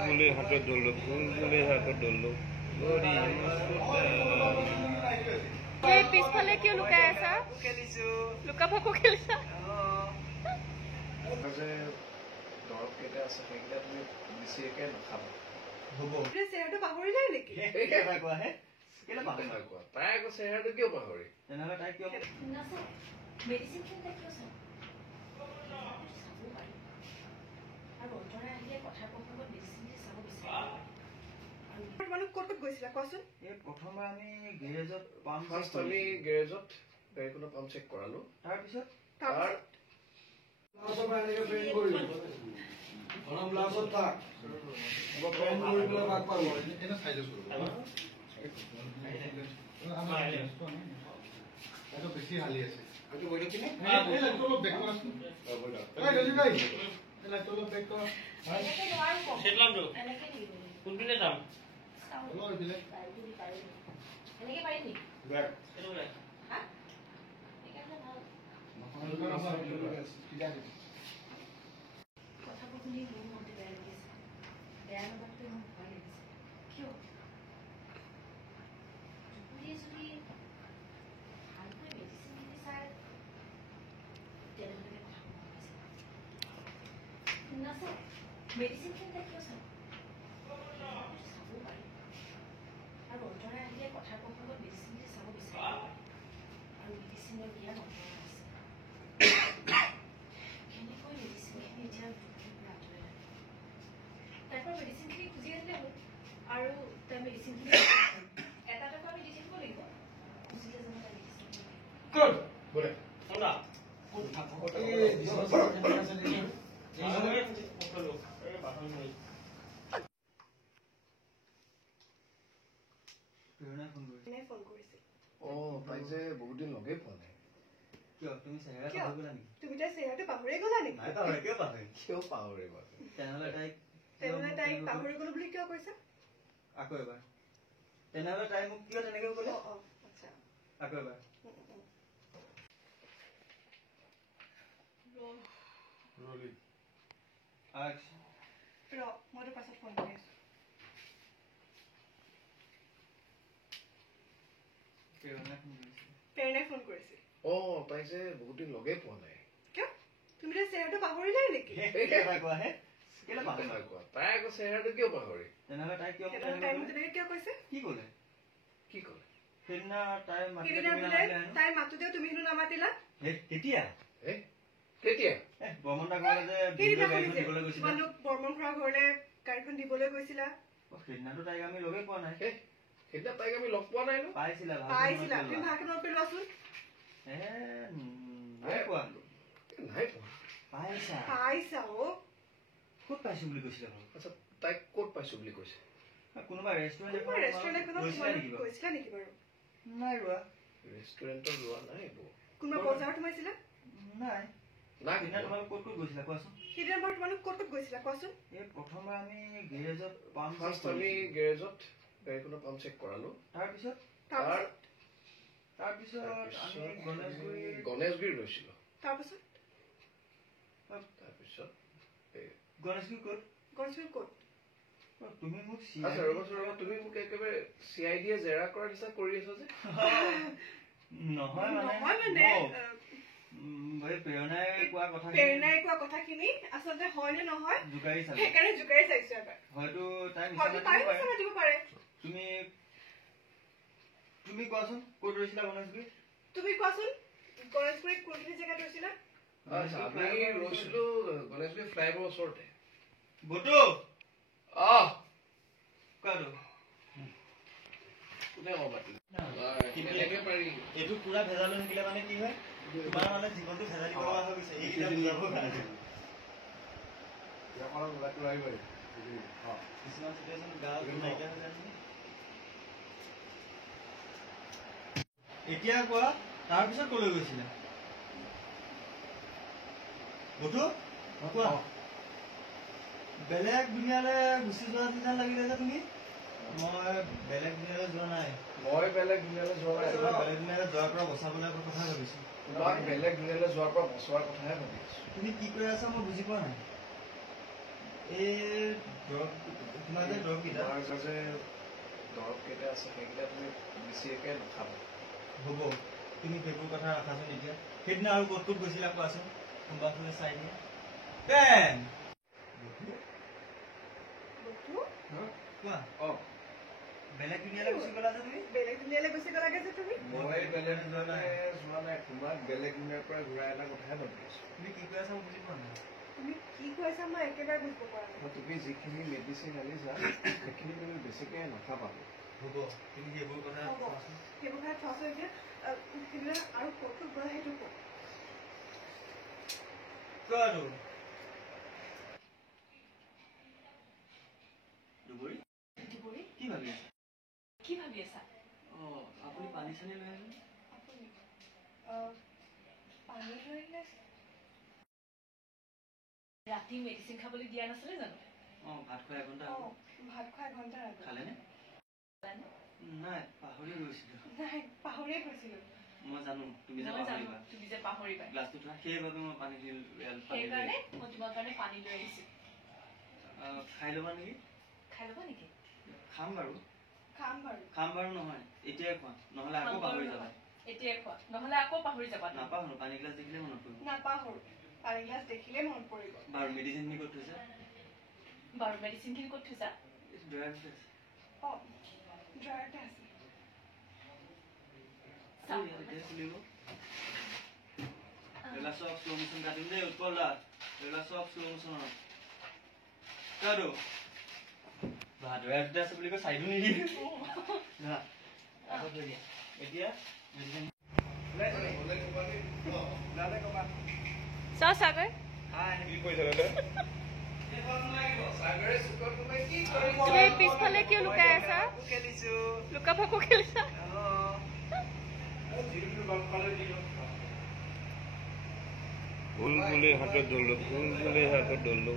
বুলবুলি হাতত ধৰলো বুলবুলি হাতত ধৰলো গড়ি এই পিছফালে কিয় লুকাই আছা লুকা ভাকু খেলিছা দৰৱ কেইটা আছে সেইকেইটা তুমি বেছিকে নাখাবা হ'ব চেহেৰাটো পাহৰি যায় নেকি তাই আকৌ চেহেৰাটো কিয় পাহৰি তেনেহ'লে তাই কিয় মেডিচিন কিয় কিয় চাব পাৰি আৰু অন্তৰাই আহিলে কথা প্ৰসংগত মেডিচিন চাব বিচাৰে মানুহ ক'ত গৈছিলা কোৱাচোন এই প্ৰথমবাৰ আমি গেৰেজত পাম্প ফাৰ্ষ্ট আমি গেৰেজত গাড়ীখনৰ পাম্প চেক কৰালো তাৰপিছত বেছি হালি আছে কথাবোৰ শুনি মোৰ মনটো বেয়া লাগিছে বেয়া লগাতকৈ মোৰ ভয় লাগিছে কিয় যদি ভালকৈ মেডিচিন দি চাই তেনেহ'লে কথা ক'ব নাচাই মেডিচিনখিনি কিয় চাব চাব পাৰি আৰু অন্তৰাই আহিলে কথাৰ প্ৰসংগত মেডিচিন দি চাব বিচাৰে আৰু মেডিচিনৰ জ্ঞান অন্তৰাই আছে কেনেকৈ মেডিচিনখিনি এতিয়া আঁতৰাই লাগে তাৰ পৰা মেডিচিনখিনি খুজি আনিলে হ'ল আৰু তাৰ মেডিচিনখিনি এটা টকা আমি দি থাকিব লাগিব খুজিলে জানো তাৰ মেডিচিন তাই যে বহুত দিন লগেই পোৱা নাই তুমি তাই চেহেৰাটো পাহৰি গলা নেকি কিয় পাহৰি গ'ল তেনেহ'লে তাইক পাহৰি গলো বুলি কিয় কৈছা আকৌ এবাৰ তেনেহ'লে তাই মোক কিয় তেনেকে ক'লে আচ্ছা আকৌ এবাৰ মই তোৰ পাছত ফোন কৰি আছো প্ৰেৰণাই ফোন কৰিছিল তাই যে বহুত দিন লগেই পোৱা নাই কিয় তুমি তাই চেহেৰাটো পাহৰিলাই নেকি তাই আকৌ চেহেৰাটো কিয় পাহৰি তেনেহ'লে তাই কিয় তাই মোক তেনেকে কিয় কৈছে কি ক'লে সেইদিনা তাই মাতোতেও তুমি হেনো নামাতিলা কেতিয়া বৰ্মন দা ঘৰলে বৰ্মন খুৰাৰ ঘৰলে গাড়ীখন দিবলৈ গৈছিলা সেইদিনাটো তাইক আমি লগেই পোৱা নাই সেইদিনা তাইক আমি লগ পোৱা নাই ন পাইছিলা তুমি ভালকে মনত কৰি লোৱাচোন নাই পোৱা পাইছা ক'ত পাইছো বুলি কৈছিলে আচ্ছা তাইক ক'ত পাইছো বুলি কৈছে কোনোবা ৰেষ্টুৰেণ্ট গৈছিলা নেকি বাৰু নাই ৰোৱা ৰেষ্টুৰেণ্টত যোৱা নাই কোনোবা বজাৰত সোমাইছিলা নাই সেইদিনা তোমালোক ক'ত গৈছিলা কোৱাচোন সেইদিনা বাৰু তোমালোক ক'ত গৈছিলা কোৱাচোন এই প্ৰথমবাৰ আমি গেৰেজত পাম্প আমি গেৰেজত গাড়ীখনৰ পাম্প চেক কৰালো তাৰপিছত গণেশগুৰি গৈছিলো তাৰপিছত গণেশগুৰি ক'ত তুমি মোক তুমি মোক একেবাৰে CID-য়ে জেৰা কৰাৰ নিচিনা কৰি আছা যে নহয় মানে প্ৰেৰণাই কোৱা কথাখিনি আচলতে হয় নে নহয় সেইকাৰণে জোকাৰি চাইছো হয়তো তাই দিব পাৰে তুমি কোৱাচোন ক'ত ৰৈছিলা গণেশগুৰিত তুমি কোৱাচোন গণেশগুৰিত কোনখিনি জেগাত ৰৈছিলা আমি ৰৈছিলো গণেশগুৰি ফ্লাইঅভাৰৰ ওচৰতে বটো এইটো পুৰা ভেজাল থাকিলে মানে কি হয় তোমাৰ মানে জীৱনটো ভেজালি কৰা হৈ গৈছে এইকেইটা বুজাব কাৰণে কিছুমান চিটুৱেশ্যন গাঁৱত নাইকিয়া হৈ যায় এতিয়া কোৱা তাৰপিছত কলৈ গৈছিলা বটো কোৱা বেলেগ দুনিয়ালৈ গুচি যোৱা নিচিনা লাগিলে যে তুমি মই বেলেগ দুনিয়ালৈ যোৱা নাই বেলেগ দুনিয়ালৈ যোৱাৰ পৰা বচাবলৈ কথা ভাবিছো বেলেগ দুনিয়ালৈ যোৱাৰ পৰা বচোৱাৰ কথাহে ভাবি আছো তুমি কি কৰি আছা মই বুজি পোৱা নাই এই দৰৱকেইটা যে দৰৱকেইটা আছে সেইকেইটা তুমি বেছিকৈ নাখাবা। হ'ব, তুমি সেইবোৰ কথা ৰাখাচোন এতিয়া। সেইদিনা আৰু ক'ত ক'ত গৈছিলা কোৱাচোন, কোনোবাফালে চাই দিয়া। কোৱা বেলেগ দুনিয়ালৈ গুচি গলা যে তুমি? বেলেগ দুনিয়ালৈ গুচি গলাগে যে তুমি? মই বেলেগ দুনিয়ালৈ যোৱা নাই, তোমাক বেলেগ দুনিয়াৰ পৰা ঘূৰাই অনা কথাহে ভাবি আছো। তুমি কি কৈ আছা মই বুজি পোৱা নাই। তুমি কি কৈছা মই একেবাৰে বুজিব পৰা নাই। তুমি যিখিনি মেডিচিন আনিছা সেইখিনি তুমি বেছিকৈ নাখাবা। হ'ব, তুমি সেইবোৰ কথা হ'ব, কোৱাচোন। সেইবোৰ খাই থোৱাছো এতিয়া। সেইবিলাক আৰু ক'ত ক'ত গ'লা সেইটো কোৱা। কোৱা আৰু দুবৰি দুবৰি কি ভাবি আছা? কি ভাবি আছা? আপুনি পানী চানী লৈ আহিলে? আপুনি পানী লৈ আহিলে? ৰাতি মেডিচিন খাবলৈ দিয়া নাছিলে জানো? ভাত খোৱা এঘণ্টা ভাত খোৱা এঘণ্টাৰ আগত। খালেনে? নাই, পাহৰি গৈছিলো। নাই, পাহৰিয়ে গৈছিলো। মই জানো তুমি যে মই জানো পাহৰিবা। তুমি যে পাহৰিবা। গ্লাছটো থোৱা, সেইবাবে মই পানী সেইকাৰণে মই তোমাৰ কাৰণে পানী লৈ আহিছো। খাই ল'বা নেকি? খাই ল'বা নেকি? খাম বাৰু। খাম বাৰু নহয়, এতিয়াই খোৱা, নহ'লে আকৌ পাহৰি যাবা। এতিয়াই খোৱা, নহ'লে আকৌ পাহৰি যাবা। নাপাহৰো, পানী গিলাচ দেখিলে মনত পৰিব। নাপাহৰো, পানী গিলাচ দেখিলে মনত পৰিব। বাৰু মেডিচিনখিনি ক'ত থৈছা? বাৰু মেডিচিনখিনি ক'ত থৈছা? ড্ৰয়াৰতে আছে। ড্ৰয়াৰতে আছে। এতিয়া খুলিব। এইবিলাক চব শ্ল' মোচন কাটিম দেই, উৎপল দা। এইবিলাক চব শ্ল' মোচনত। কাটো বা ড্ৰয়াৰতে আছে বুলি কৈ চাইডো নিদিয়ে। না আকৌ থৈ দিয়া। এতিয়া মেডিচিন চোৱা সাগৰ কি কৈছা দাদা? তুমি পিছফালে কিয় লুকাই আছা? লুকা ভাকু খেলিছা? ভুল বুলি হাতত ধরলো